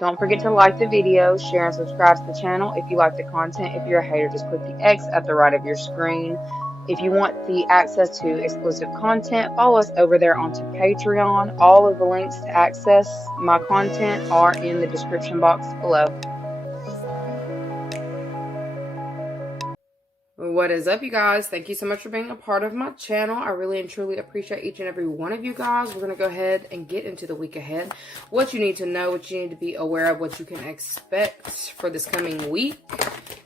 Don't forget to like the video, share and subscribe to the channel if you like the content. If you're a hater, just click the X at the right of your screen. If you want the access to exclusive content, follow us over there onto Patreon. All of the links to access my content are in the description box below. What is up, you guys? Thank you so much for being a part of my channel. I really and truly appreciate each and every one of you guys. We're going to go ahead and get into the week ahead. What you need to know, what you need to be aware of, what you can expect for this coming week.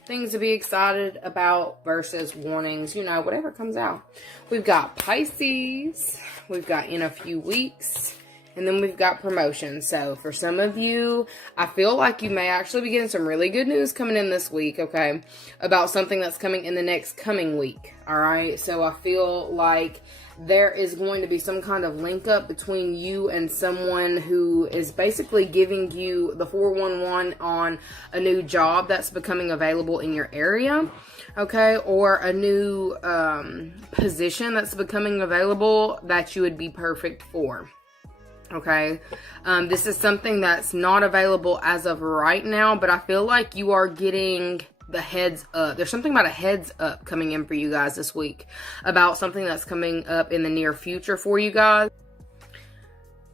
Things to be excited about versus warnings, you know, whatever comes out. We've got Pisces. We've got in a few weeks. And then we've got promotions. So for some of you, I feel like you may actually be getting some really good news coming in this week, okay, about something that's coming in the next coming week, all right? So I feel like there is going to be some kind of link up between you and someone who is basically giving you the 411 on a new job that's becoming available in your area, okay, or a new position that's becoming available that you would be perfect for. Okay, this is something that's not available as of right now, but I feel like you are getting the heads up. There's something about a heads up coming in for you guys this week about something that's coming up in the near future for you guys.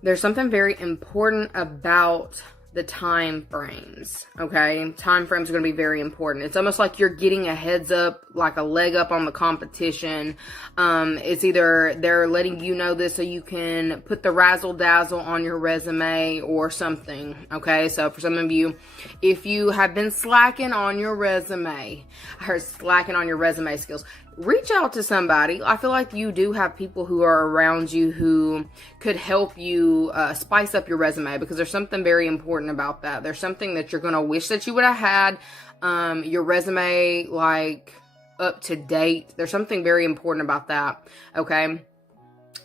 There's something very important about the time frames, okay? Time frames are going to be very important. It's almost like you're getting a heads up, like a leg up on the competition. It's either they're letting you know this so you can put the razzle dazzle on your resume or something, okay? So for some of you, if you have been slacking on your resume, skills, reach out to somebody. I feel like you do have people who are around you who could help you spice up your resume, because there's something very important about that. There's something that you're going to wish that you would have had your resume like up to date. There's something very important about that, okay?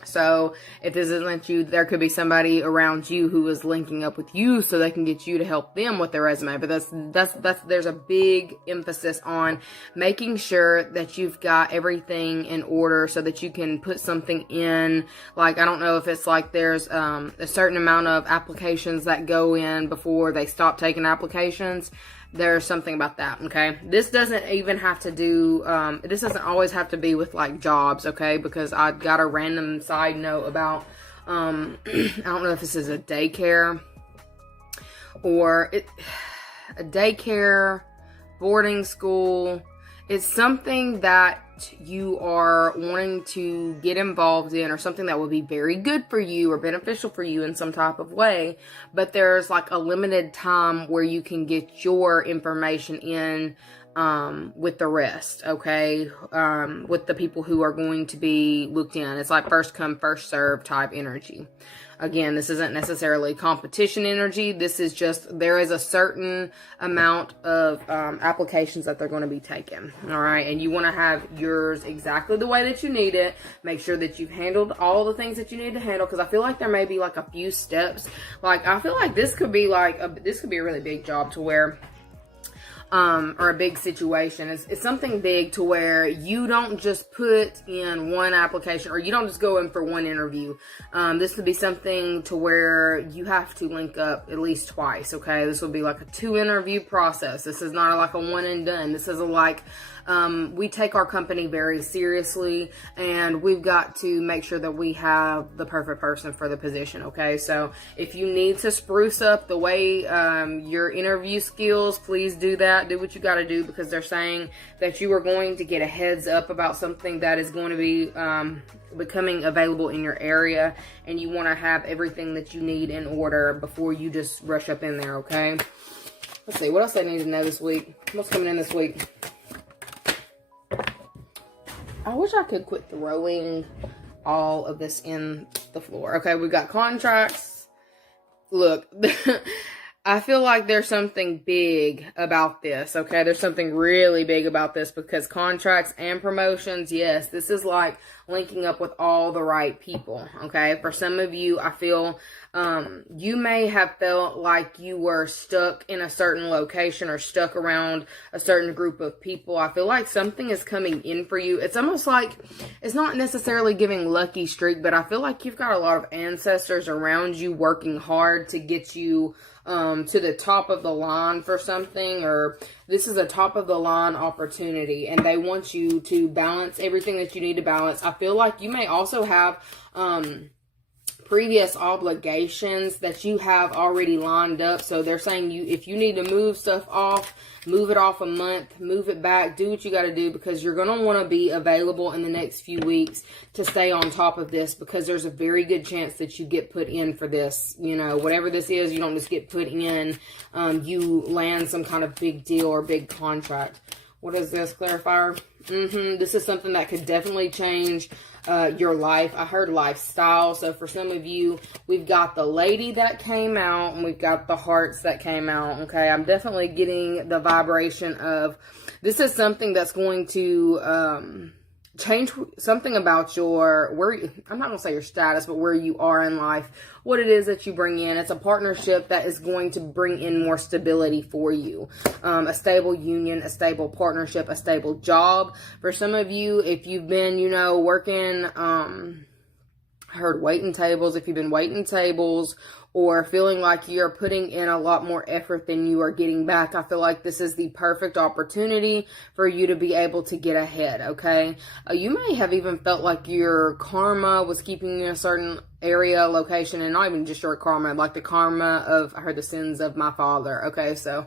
So if this isn't you, there could be somebody around you who is linking up with you so they can get you to help them with their resume. But there's a big emphasis on making sure that you've got everything in order so that you can put something in. Like, I don't know if it's like there's a certain amount of applications that go in before they stop taking applications. There's something about that, okay? This doesn't even have to do, this doesn't always have to be with, like, jobs, okay? Because I got a random side note about, I don't know if this is a daycare or a daycare, boarding school. It's something that you are wanting to get involved in, or something that will be very good for you or beneficial for you in some type of way, but there's like a limited time where you can get your information in with the rest, okay, with the people who are going to be looked in. It's like first come, first serve type energy. Again, this isn't necessarily competition energy. This is just, there is a certain amount of applications that they're going to be taking. All right. And you want to have yours exactly the way that you need it. Make sure that you've handled all the things that you need to handle. Because I feel like there may be like a few steps. Like, I feel like this could be like, this could be a really big job to where, or a big situation. It's something big to where you don't just put in one application, or you don't just go in for one interview. This could be something to where you have to link up at least twice, okay? This will be like a 2-interview process. This is not like a one and done. This is a like, we take our company very seriously, and we've got to make sure that we have the perfect person for the position, okay? So if you need to spruce up the way your interview skills, please do that. Do what you got to do, because they're saying that you are going to get a heads up about something that is going to be becoming available in your area, and you want to have everything that you need in order before you just rush up in there, okay? Let's see, what else I need to know this week? What's coming in this week? I wish I could quit throwing all of this in the floor. Okay, we've got contracts. Look, I feel like there's something big about this, okay? There's something really big about this, because contracts and promotions, yes, this is like linking up with all the right people, okay? For some of you, I feel you may have felt like you were stuck in a certain location or stuck around a certain group of people. I feel like something is coming in for you. It's almost like, it's not necessarily giving lucky streak, but I feel like you've got a lot of ancestors around you working hard to get you to the top of the line for something, or this is a top of the line opportunity, and they want you to balance everything that you need to balance. I feel like you may also have previous obligations that you have already lined up. So they're saying if you need to move stuff off, move it off a month, move it back, do what you got to do, because you're going to want to be available in the next few weeks to stay on top of this, because there's a very good chance that you get put in for this. You know, whatever this is, you don't just get put in. You land some kind of big deal or big contract. What is this, clarifier? This is something that could definitely change your life. I heard lifestyle. So for some of you, we've got the lady that came out, and we've got the hearts that came out. Okay, I'm definitely getting the vibration of this is something that's going to change something about your, I'm not going to say your status, but where you are in life, what it is that you bring in. It's a partnership that is going to bring in more stability for you. A stable union, a stable partnership, a stable job. For some of you, if you've been, you know, working, I heard waiting tables, if you've been waiting tables, or feeling like you're putting in a lot more effort than you are getting back, I feel like this is the perfect opportunity for you to be able to get ahead, okay? You may have even felt like your karma was keeping you in a certain area, location, and not even just your karma, like the karma of, I heard the sins of my father, okay? So,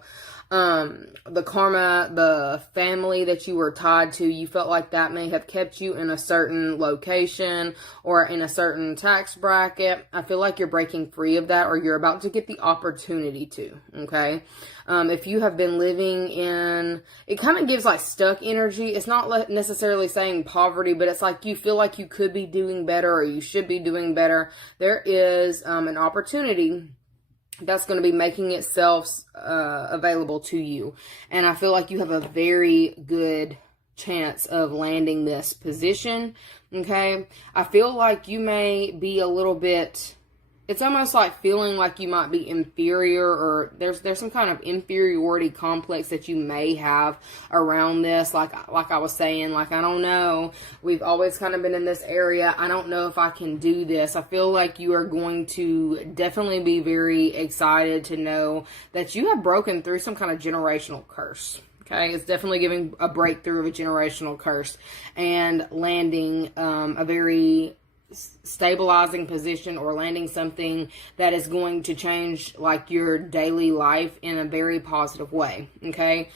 the karma, the family that you were tied to, you felt like that may have kept you in a certain location or in a certain tax bracket. I feel like you're breaking free of that, or you're about to get the opportunity to, okay? If you have been living in, it kind of gives like stuck energy. It's not necessarily saying poverty, but it's like you feel like you could be doing better, or you should be doing better. There is an opportunity that's going to be making itself available to you. And I feel like you have a very good chance of landing this position, okay? I feel like you may be a little bit, it's almost like feeling like you might be inferior, or there's some kind of inferiority complex that you may have around this. Like I was saying, like, I don't know. We've always kind of been in this area. I don't know if I can do this. I feel like you are going to definitely be very excited to know that you have broken through some kind of generational curse. Okay, it's definitely giving a breakthrough of a generational curse and landing a very stabilizing position, or landing something that is going to change like your daily life in a very positive way. Okay,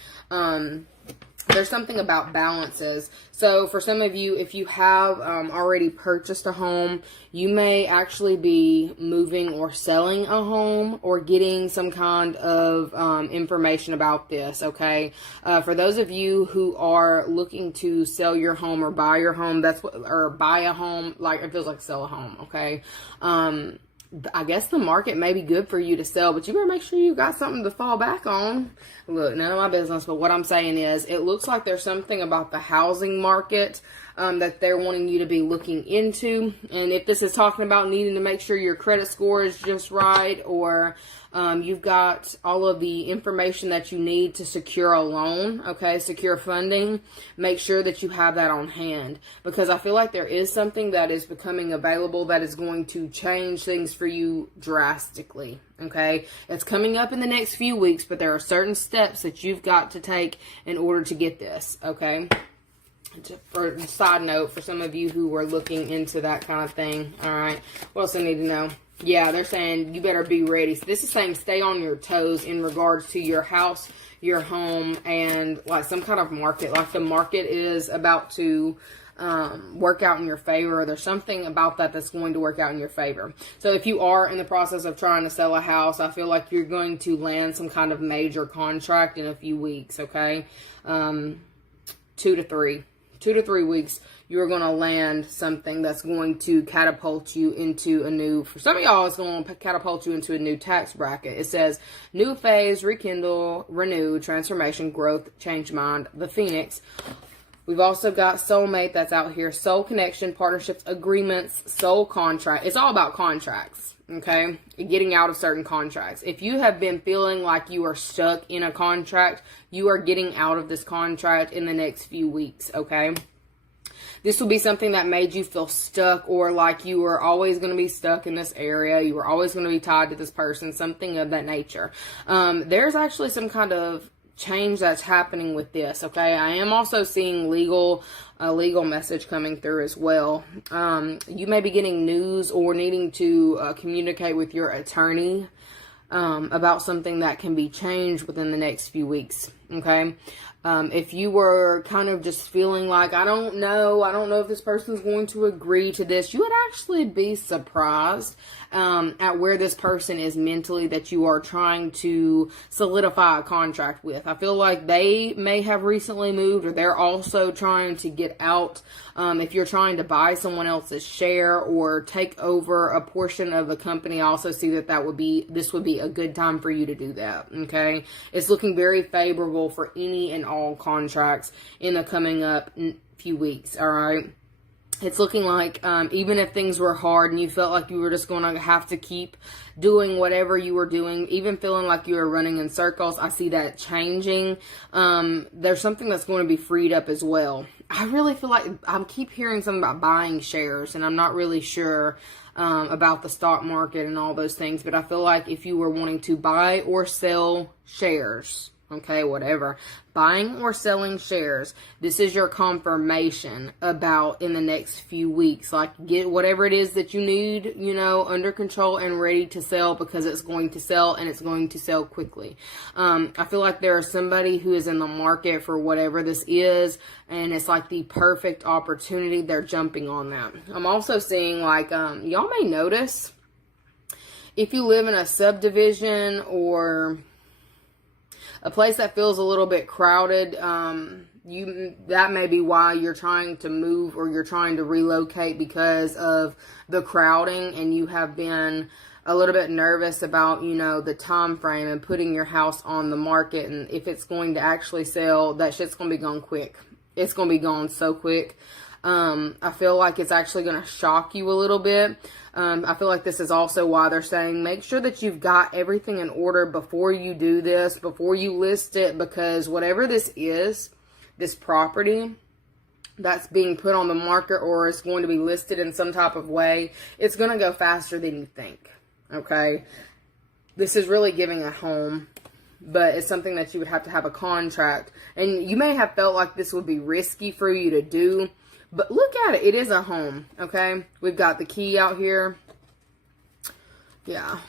there's something about balances. So for some of you, if you have already purchased a home, you may actually be moving or selling a home, or getting some kind of information about this, okay? For those of you who are looking to sell your home or buy your home, or buy a home, like it feels like sell a home, okay? I guess the market may be good for you to sell, but you better make sure you got something to fall back on. Look, none of my business, but what I'm saying is, it looks like there's something about the housing market that they're wanting you to be looking into. And if this is talking about needing to make sure your credit score is just right, or you've got all of the information that you need to secure a loan, okay, secure funding, make sure that you have that on hand, because I feel like there is something that is becoming available that is going to change things for you drastically, okay? It's coming up in the next few weeks, but there are certain steps that you've got to take in order to get this, okay? For a side note, for some of you who were looking into that kind of thing, all right, what else I need to know? Yeah, they're saying you better be ready. So this is saying stay on your toes in regards to your house, your home, and like some kind of market. Like the market is about to work out in your favor. There's something about that that's going to work out in your favor. So if you are in the process of trying to sell a house, I feel like you're going to land some kind of major contract in a few weeks, okay? 2 to 3 weeks, you're going to land something that's going to catapult you into a new, for some of y'all, it's going to catapult you into a new tax bracket. It says, new phase, rekindle, renew, transformation, growth, change mind, the Phoenix. We've also got soulmate that's out here, soul connection, partnerships, agreements, soul contract. It's all about contracts, okay? Getting out of certain contracts. If you have been feeling like you are stuck in a contract, you are getting out of this contract in the next few weeks, okay? This will be something that made you feel stuck, or like you were always going to be stuck in this area. You were always going to be tied to this person, something of that nature. There's actually some kind of change that's happening with this. Okay. I am also seeing a legal message coming through as well. You may be getting news or needing to communicate with your attorney about something that can be changed within the next few weeks. Okay. If you were kind of just feeling like, I don't know if this person's going to agree to this, you would actually be surprised at where this person is mentally that you are trying to solidify a contract with. I feel like they may have recently moved, or they're also trying to get out. If you're trying to buy someone else's share or take over a portion of the company, I also see that this would be a good time for you to do that. Okay. It's looking very favorable for any and all contracts in the coming up few weeks. All right. It's looking like even if things were hard and you felt like you were just going to have to keep doing whatever you were doing, even feeling like you were running in circles, I see that changing. There's something that's going to be freed up as well. I really feel like I keep hearing something about buying shares, and I'm not really sure about the stock market and all those things, but I feel like if you were wanting to buy or sell shares, okay, whatever, buying or selling shares, this is your confirmation about in the next few weeks. Like, get whatever it is that you need, under control and ready to sell, because it's going to sell, and it's going to sell quickly. I feel like there is somebody who is in the market for whatever this is, and it's like the perfect opportunity. They're jumping on that. I'm also seeing like, y'all may notice if you live in a subdivision or a place that feels a little bit crowded, that may be why you're trying to move or you're trying to relocate, because of the crowding, and you have been a little bit nervous about, the time frame and putting your house on the market, and if it's going to actually sell, that shit's going to be gone quick. It's going to be gone so quick. I feel like it's actually going to shock you a little bit. I feel like this is also why they're saying make sure that you've got everything in order before you do this, before you list it, because whatever this is, this property that's being put on the market or is going to be listed in some type of way, it's going to go faster than you think. Okay. This is really giving a home, but it's something that you would have to have a contract, and you may have felt like this would be risky for you to do. But look at it. It is a home, okay? We've got the key out here. Yeah.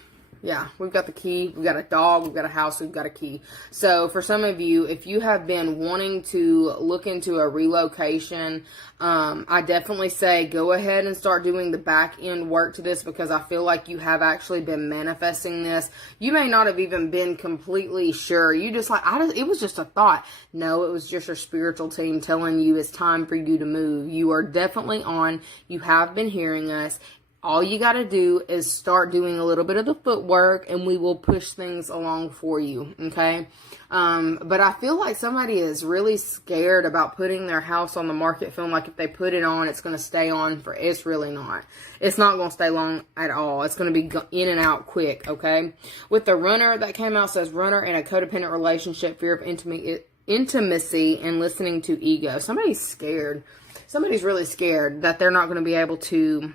We've got the key. We've got a dog. We've got a house. We've got a key. So for some of you, if you have been wanting to look into a relocation, I definitely say go ahead and start doing the back end work to this, because I feel like you have actually been manifesting this. You may not have even been completely sure. You just like, it was just a thought. No, it was just your spiritual team telling you it's time for you to move. You are definitely on. You have been hearing us. All you got to do is start doing a little bit of the footwork, and we will push things along for you, okay? But I feel like somebody is really scared about putting their house on the market, feeling like if they put it on, it's going to stay on for, it's really not. It's not going to stay long at all. It's going to be in and out quick, okay? With the runner that came out, says runner in a codependent relationship, fear of intimacy, and listening to ego. Somebody's scared. Somebody's really scared that they're not going to be able to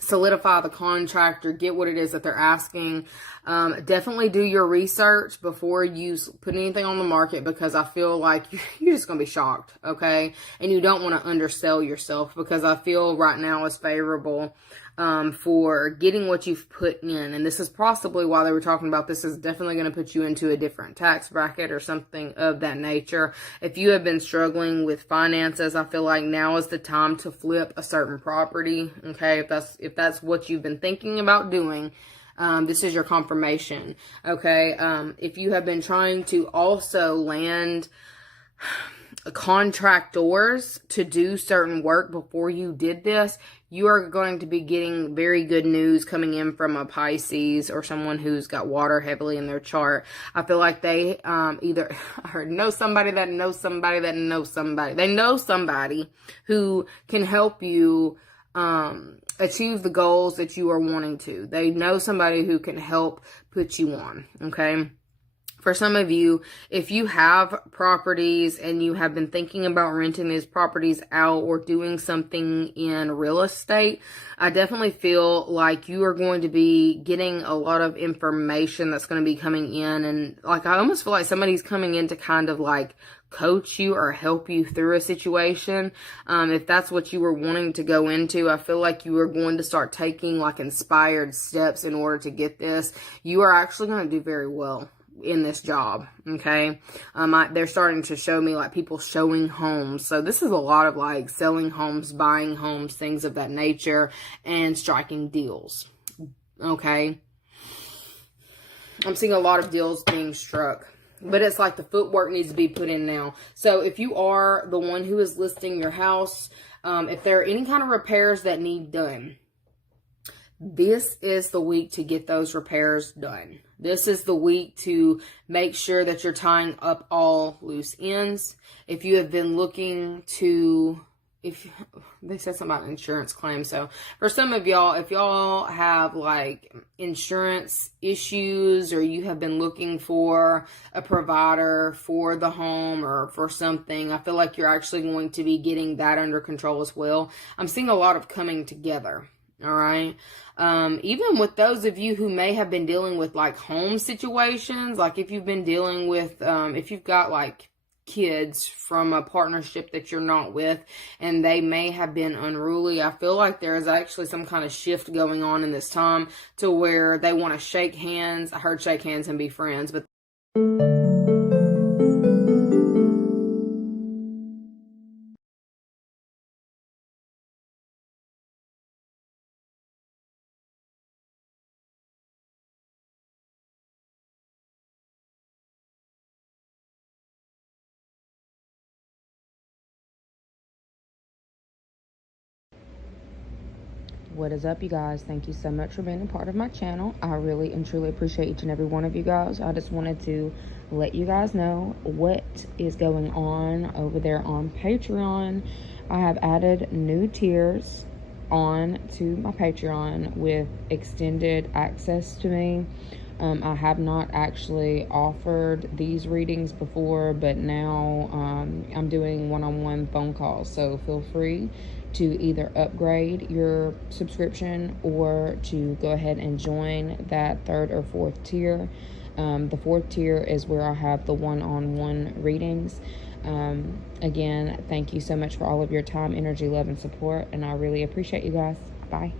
solidify the contract or get what it is that they're asking. Definitely do your research before you put anything on the market, because I feel like you're just going to be shocked, okay? And you don't want to undersell yourself, because I feel right now is favorable for getting what you've put in. And this is possibly why they were talking about this is definitely going to put you into a different tax bracket or something of that nature. If you have been struggling with finances, I feel like now is the time to flip a certain property. Okay. If that's what you've been thinking about doing, this is your confirmation. Okay. If you have been trying to also land contractors to do certain work before you did this, you are going to be getting very good news coming in from a Pisces or someone who's got water heavily in their chart. I feel like they either know somebody that knows somebody that knows somebody. They know somebody who can help you achieve the goals that you are wanting to. They know somebody who can help put you on, okay? For some of you, if you have properties and you have been thinking about renting these properties out or doing something in real estate, I definitely feel like you are going to be getting a lot of information that's going to be coming in. And like, I almost feel like somebody's coming in to kind of like coach you or help you through a situation. If that's what you were wanting to go into, I feel like you are going to start taking like inspired steps in order to get this. You are actually going to do very well in this job. Okay. They're starting to show me like people showing homes. So this is a lot of like selling homes, buying homes, things of that nature, and striking deals. Okay. I'm seeing a lot of deals being struck, but it's like the footwork needs to be put in now. So if you are the one who is listing your house, if there are any kind of repairs that need done, this is the week to get those repairs done. This is the week to make sure that you're tying up all loose ends. If you have been looking to, if they said something about insurance claims. So for some of y'all, if y'all have like insurance issues, or you have been looking for a provider for the home or for something, I feel like you're actually going to be getting that under control as well. I'm seeing a lot of coming together. All right. Even with those of you who may have been dealing with like home situations, like if you've been dealing with, if you've got like kids from a partnership that you're not with and they may have been unruly, I feel like there is actually some kind of shift going on in this time to where they want to shake hands. I heard shake hands and be friends, but what is up, you guys? Thank you so much for being a part of my channel. I really and truly appreciate each and every one of you guys. I just wanted to let you guys know what is going on over there on Patreon. I have added new tiers on to my Patreon with extended access to me. I have not actually offered these readings before, but now I'm doing one-on-one phone calls. So feel free to either upgrade your subscription or to go ahead and join that third or fourth tier. The fourth tier is where I have the one-on-one readings. Again, thank you so much for all of your time, energy, love, and support, and I really appreciate you guys. Bye.